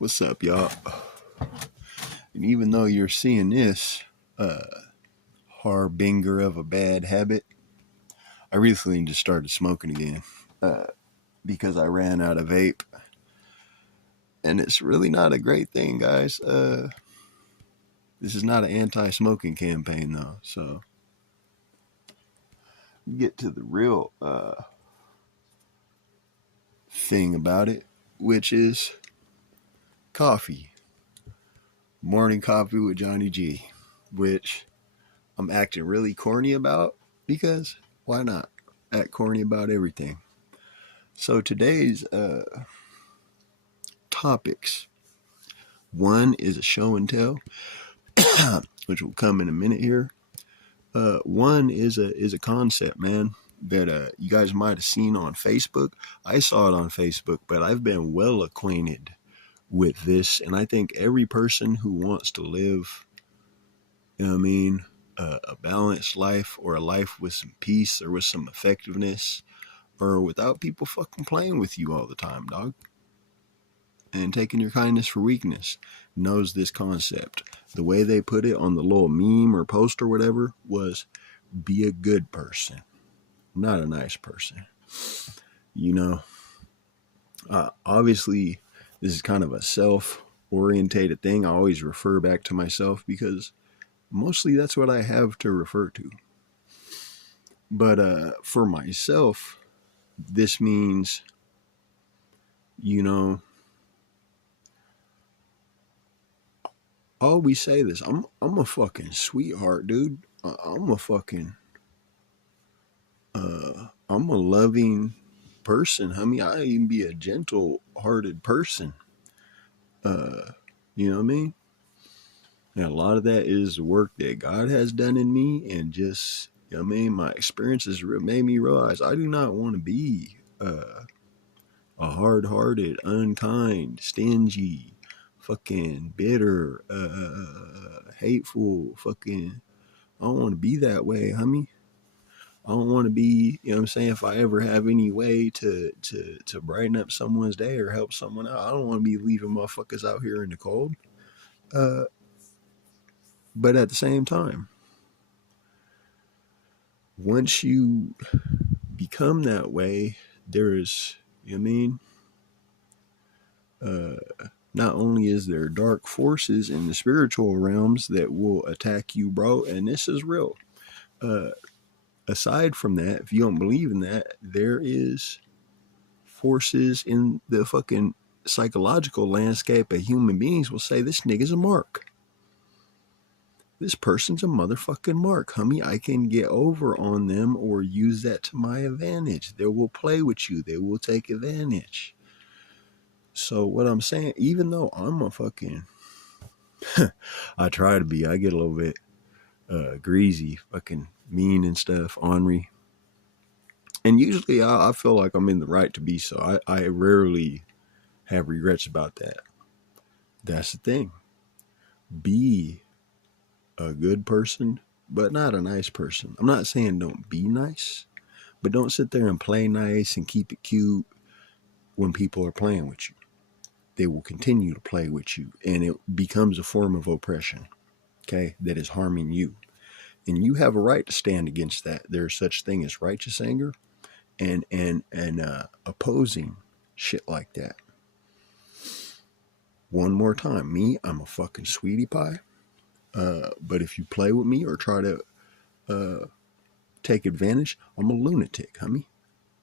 What's up, y'all? And even though you're seeing this harbinger of a bad habit, I recently just started smoking again because I ran out of vape, and it's really not a great thing, guys. This is not an anti-smoking campaign, though. So get to the real thing about it, which is coffee. Morning coffee with Johnny G, which I'm acting really corny about because why not? Act corny about everything. So today's topics. One is a show and tell, which will come in a minute here. One is a concept, man, that you guys might have seen on Facebook. I saw it on Facebook, but I've been well acquainted with this, and I think every person who wants to live, you know what I mean, a balanced life or a life with some peace or with some effectiveness or without people fucking playing with you all the time, dog, and taking your kindness for weakness, knows this concept. The way they put it on the little meme or post or whatever was be a good person, not a nice person. You know, obviously, this is kind of a self-orientated thing. I always refer back to myself because mostly that's what I have to refer to. But for myself, this means, you know, I always say this. I'm a fucking sweetheart, dude. I'm a fucking I'm a loving person, homie. I even be a gentle-hearted person. You know what I mean? And a lot of that is the work that God has done in me, and just, you know what I mean, my experiences made me realize I do not want to be a hard-hearted, unkind, stingy, fucking bitter, hateful, fucking. I don't want to be that way, homie. I don't want to be, you know what I'm saying, if I ever have any way to brighten up someone's day or help someone out, I don't want to be leaving motherfuckers out here in the cold. Uh, but at the same time, once you become that way, there's, you know what I mean, not only is there dark forces in the spiritual realms that will attack you, bro, and this is real. Aside from that, if you don't believe in that, there is forces in the fucking psychological landscape of human beings will say this nigga's a mark. This person's a motherfucking mark, homie. I can get over on them or use that to my advantage. They will play with you. They will take advantage. So what I'm saying, even though I'm a fucking, I try to be, I get a little bit greasy, fucking mean and stuff, ornery. And usually I feel like I'm in the right to be so. I rarely have regrets about that. That's the thing. Be a good person, but not a nice person. I'm not saying don't be nice, but don't sit there and play nice and keep it cute when people are playing with you. They will continue to play with you, and it becomes a form of oppression, okay, that is harming you. And you have a right to stand against that. There's such thing as righteous anger and opposing shit like that. One more time, me, I'm a fucking sweetie pie. But if you play with me or try to take advantage, I'm a lunatic, homie.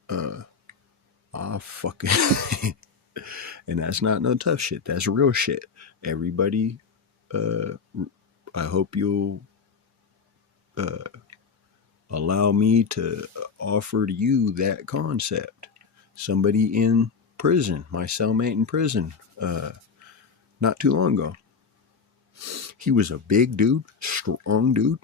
I fucking and that's not no tough shit. That's real shit. Everybody, I hope you'll allow me to offer to you that concept. Somebody in prison, my cellmate in prison, not too long ago. He was a big dude, strong dude,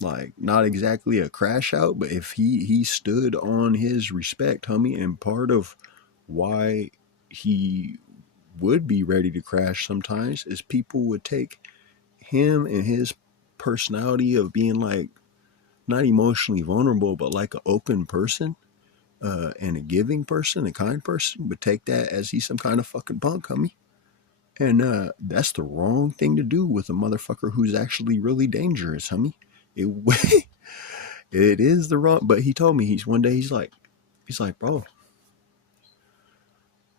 like not exactly a crash out, but if he stood on his respect, homie, and part of why he would be ready to crash sometimes is people would take him and his personality of being like not emotionally vulnerable but like an open person and a giving person, a kind person, would take that as he's some kind of fucking punk, homie. And that's the wrong thing to do with a motherfucker who's actually really dangerous, homie. It it is the wrong. But he told me he's like, bro,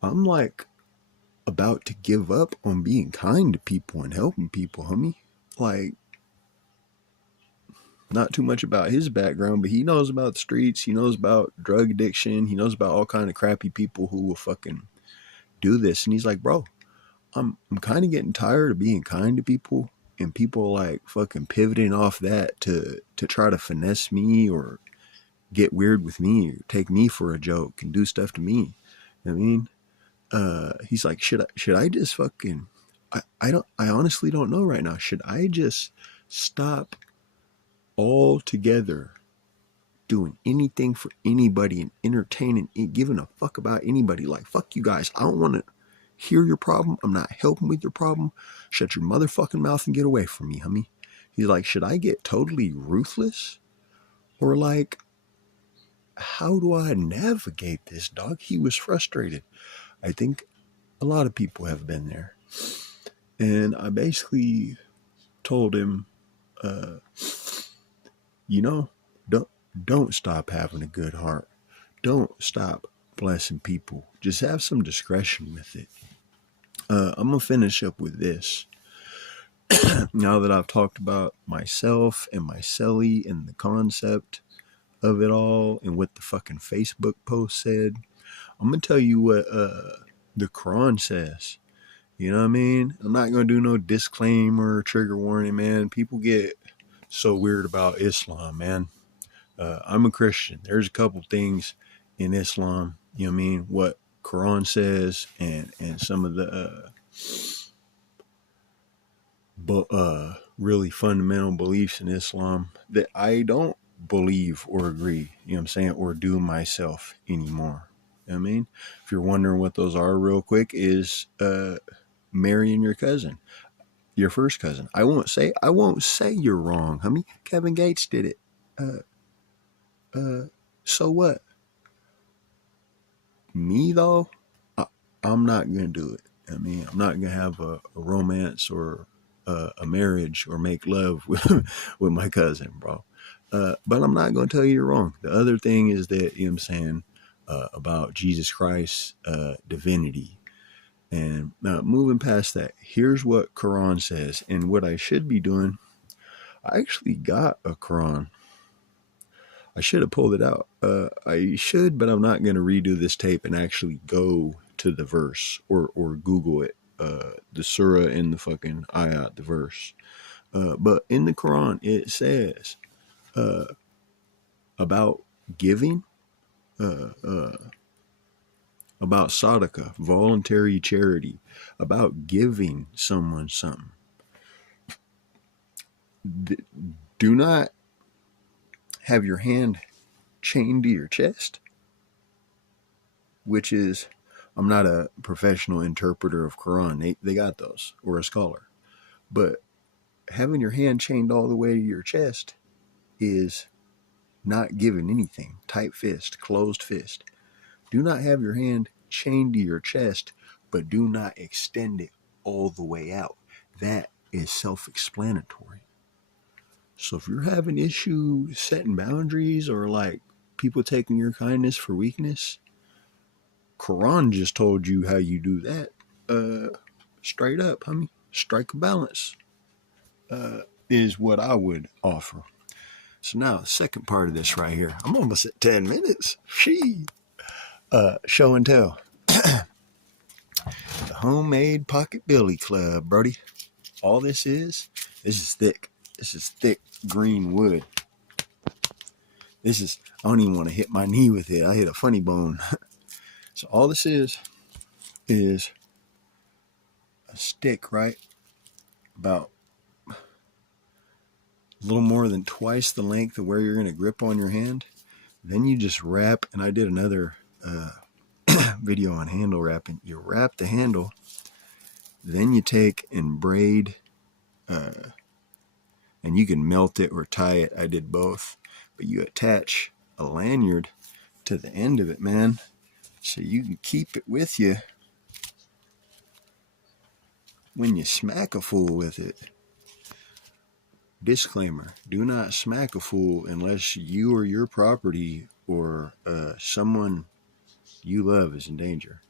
I'm like about to give up on being kind to people and helping people, homie. Like, not too much about his background, but he knows about the streets. He knows about drug addiction. He knows about all kind of crappy people who will fucking do this. And he's like, bro, I'm kind of getting tired of being kind to people and people like fucking pivoting off that to try to finesse me or get weird with me or take me for a joke and do stuff to me. I mean, he's like, should I just fucking, I honestly don't know right now. Should I just stop altogether doing anything for anybody and entertaining and giving a fuck about anybody? Like, fuck you guys. I don't want to hear your problem. I'm not helping with your problem. Shut your motherfucking mouth and get away from me, homie. He's like, should I get totally ruthless? Or like, how do I navigate this, dog? He was frustrated. I think a lot of people have been there. And I basically told him, you know, don't stop having a good heart. Don't stop blessing people. Just have some discretion with it. I'm going to finish up with this. Now that I've talked about myself and my celly and the concept of it all and what the fucking Facebook post said, I'm going to tell you what the Quran says. You know what I mean? I'm not going to do no disclaimer or trigger warning, man. People get so weird about Islam, man. I'm a Christian. There's a couple things in Islam, you know what I mean, what Quran says and some of the really fundamental beliefs in Islam that I don't believe or agree, you know what I'm saying, or do myself anymore. You know what I mean? If you're wondering what those are real quick, is marrying your cousin, your first cousin. I won't say you're wrong, homie. Kevin Gates did it. So what? Me though, I'm not gonna do it. I mean, I'm not gonna have a romance or a marriage or make love with my cousin, bro. But I'm not gonna tell you you're wrong. The other thing is that, you know what I'm saying, about Jesus Christ's divinity. And now moving past that, here's what Quran says, and what I should be doing. I actually got a Quran. I should have pulled it out. I should, but I'm not going to redo this tape and actually go to the verse or Google it, the surah and the fucking ayat, the verse. But in the Quran, it says about giving, about sadaqah, voluntary charity, about giving someone something. Do not have your hand chained to your chest, which is, I'm not a professional interpreter of Quran. They got those, or a scholar. But having your hand chained all the way to your chest is not giving anything. Tight fist, closed fist. Do not have your hand chained to your chest, but do not extend it all the way out. That is self-explanatory. So if you're having issues setting boundaries or like people taking your kindness for weakness, Quran just told you how you do that. Straight up, homie. Strike a balance is what I would offer. So now the second part of this right here. I'm almost at 10 minutes. Show and tell. The Homemade Pocket Billy Club, Brody. All this is thick. This is thick green wood. I don't even want to hit my knee with it. I hit a funny bone. So all this is a stick, right? About a little more than twice the length of where you're going to grip on your hand. Then you just wrap, and I did another video on handle wrapping. You wrap the handle, then you take and braid, and you can melt it or tie it. I did both. But you attach a lanyard to the end of it, man, so you can keep it with you when you smack a fool with it. Disclaimer: do not smack a fool unless you or your property or someone you love is in danger.